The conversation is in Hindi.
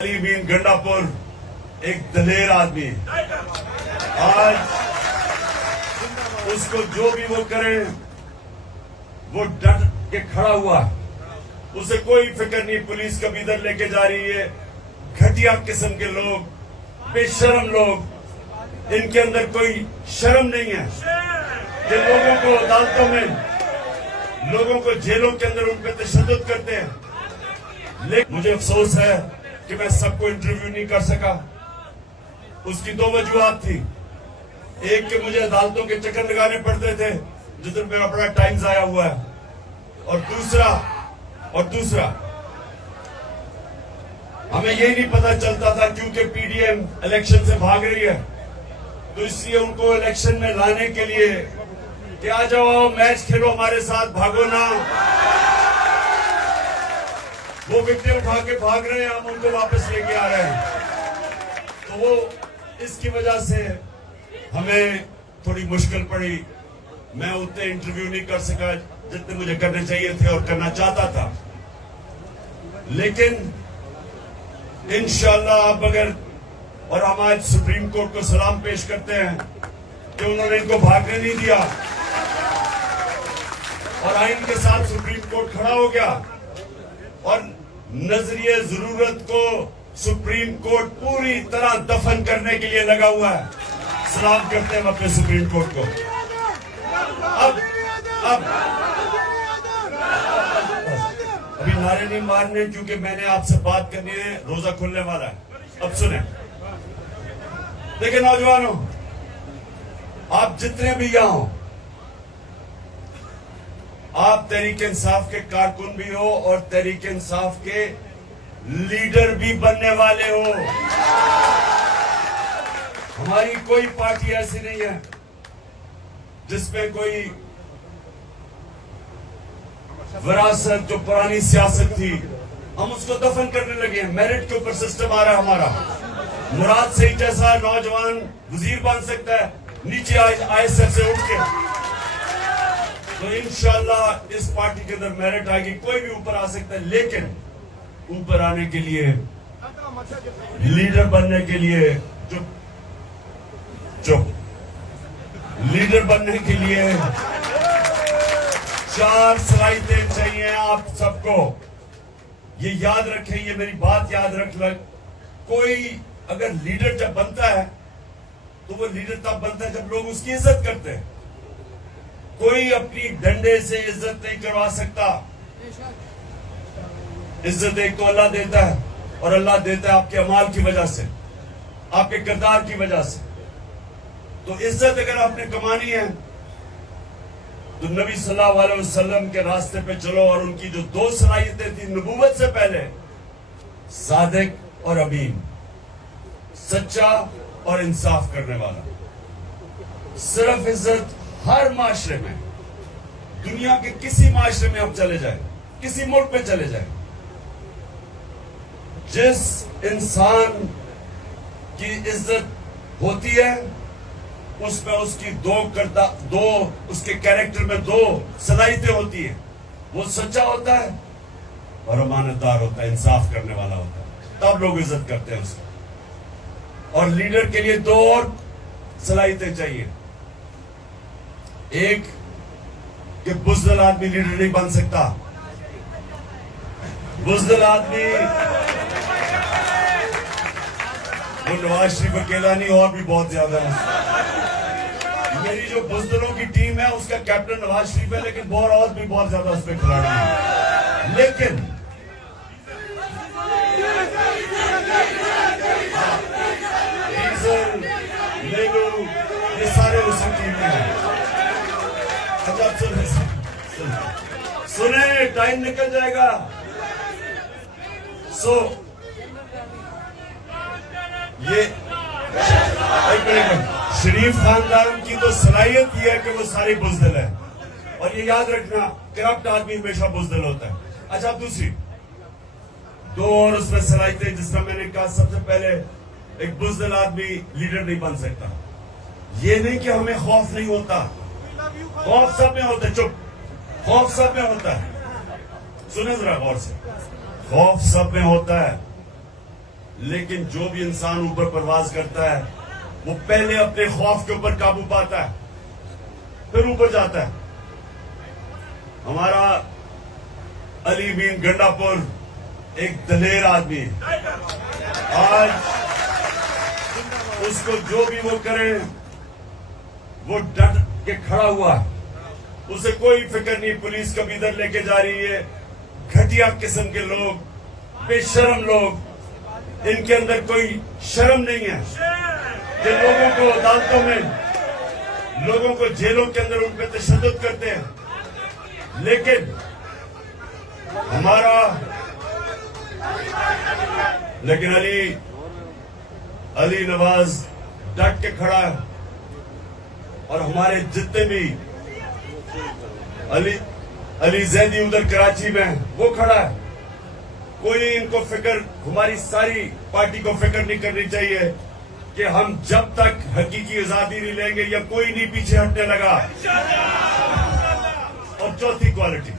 बीन गंडापुर एक दलेर आदमी, आज उसको जो भी वो करे वो डट के खड़ा हुआ, उसे कोई फिक्र नहीं पुलिस कब इधर लेके जा रही है। घटिया किस्म के लोग, बेशरम लोग, इनके अंदर कोई शर्म नहीं है कि लोगों को अदालतों में, लोगों को जेलों के अंदर उन पर तशद्दुद करते हैं। लेकिन मुझे अफसोस है कि मैं सबको इंटरव्यू नहीं कर सका। उसकी दो वजूहत थी। एक कि मुझे अदालतों के चक्कर लगाने पड़ते थे जिधर मेरा बड़ा टाइम जाया हुआ है, और दूसरा हमें यही नहीं पता चलता था क्योंकि पीडीएम इलेक्शन से भाग रही है, तो इसलिए उनको इलेक्शन में लाने के लिए कि आ जाओ मैच खेलो हमारे साथ, भागो ना। वो विकेट उठा के भाग रहे हैं, हम उनको वापस लेके आ रहे हैं। तो वो इसकी वजह से हमें थोड़ी मुश्किल पड़ी। मैं उतने इंटरव्यू नहीं कर सका जितने मुझे करने चाहिए थे और करना चाहता था। लेकिन इंशाअल्लाह अब अगर, और हम आज सुप्रीम कोर्ट को सलाम पेश करते हैं कि उन्होंने इनको भागने नहीं दिया और आइन के साथ सुप्रीम कोर्ट खड़ा हो गया और नजरिए जरूरत को सुप्रीम कोर्ट पूरी तरह दफन करने के लिए लगा हुआ है। सलाम करते हैं अपने सुप्रीम कोर्ट को। अब अभी नारे नहीं मारने क्योंकि मैंने आपसे बात करनी है, रोजा खुलने वाला है। अब सुने, देखिए नौजवानों, आप जितने भी यहां हो, आप तहरीक इंसाफ के कारकुन भी हो और तहरीक इंसाफ के लीडर भी बनने वाले हो। हमारी कोई पार्टी ऐसी नहीं है जिसमें कोई विरासत, जो पुरानी सियासत थी, हम उसको दफन करने लगे हैं। मेरिट के ऊपर सिस्टम आ रहा है हमारा। मुराद सही जैसा नौजवान वजीर बन सकता है नीचे आईएसएफ से उठ के, तो इंशाअल्लाह इस पार्टी के अंदर मेरिट आएगी, कोई भी ऊपर आ सकता है। लेकिन ऊपर आने के लिए, लीडर बनने के लिए, चुप लीडर बनने के लिए 4 सलाहियतें चाहिए आप सबको। ये याद रखें, ये मेरी बात याद रख लग। कोई अगर लीडर जब बनता है तो वो लीडर तब बनता है जब लोग उसकी इज्जत करते हैं। कोई अपनी डंडे से इज्जत नहीं करवा सकता। इज्जत एक तो अल्लाह देता है, और अल्लाह देता है आपके अमाल की वजह से, आपके किरदार की वजह से। तो इज्जत अगर आपने कमानी है तो नबी सल्लल्लाहु अलैहि वसल्लम के रास्ते पे चलो। और उनकी जो 2 सलाहियतें थी नबूवत से पहले, सादिक और अमीन, सच्चा और इंसाफ करने वाला। सिर्फ इज्जत हर माशरे में, दुनिया के किसी माशरे में आप चले जाए, किसी मुल्क में चले जाए, जिस इंसान की इज्जत होती है उसमें उसकी दो उसके कैरेक्टर में 2 सलाहियतें होती है। वो सच्चा होता है और अमानतदार होता है, इंसाफ करने वाला होता है, तब लोग इज्जत करते हैं उसको। और लीडर के लिए 2 और सलाहियतें चाहिए। एक कि बुज़दिल आदमी लीडर नहीं बन सकता। बुज़दिल आदमी, वो नवाज शरीफ अकेला नहीं, और भी बहुत ज्यादा है। मेरी जो बुज़दिलों की टीम है उसका कैप्टन नवाज शरीफ है, लेकिन और भी बहुत ज्यादा उस पर खिलाड़ी है। लेकिन डीजल, लेलू, ये सारे उसी टीम में हैं। सुने, टाइम निकल जाएगा। ये एक मिनट, शरीफ खानदान की तो सलाहियत यह है कि वो सारे बुज़दिल है, और ये याद रखना करप्ट आदमी हमेशा बुज़दिल होता है। अच्छा, दूसरी 2 और उसमें सलाहियतें, जिस तरह मैंने कहा, सबसे पहले एक बुज़दिल आदमी लीडर नहीं बन सकता। ये नहीं कि हमें खौफ नहीं होता, खौफ सब में होता है। चुप, खौफ सब में होता है। सुने जरा गौर से, खौफ सब में होता है, लेकिन जो भी इंसान ऊपर परवाज करता है वो पहले अपने खौफ के ऊपर काबू पाता है, फिर ऊपर जाता है। हमारा अली मीन गंडापुर एक दलेर आदमी है। आज उसको जो भी वो करे वो डट के खड़ा हुआ है। उसे कोई फिक्र नहीं पुलिस कब इधर लेके जा रही है। घटिया किस्म के लोग, बेशर्म लोग, इनके अंदर कोई शर्म नहीं है। ये लोगों को अदालतों में, लोगों को जेलों के अंदर उन पर तशद्दुद करते हैं। लेकिन अली नवाज डट के खड़ा है। और हमारे जितने भी अली जैदी उधर कराची में वो खड़ा है। कोई इनको फिक्र, हमारी सारी पार्टी को फिक्र नहीं करनी चाहिए कि हम जब तक हकीकी आजादी नहीं लेंगे या कोई नहीं पीछे हटने लगा। और चौथी क्वालिटी,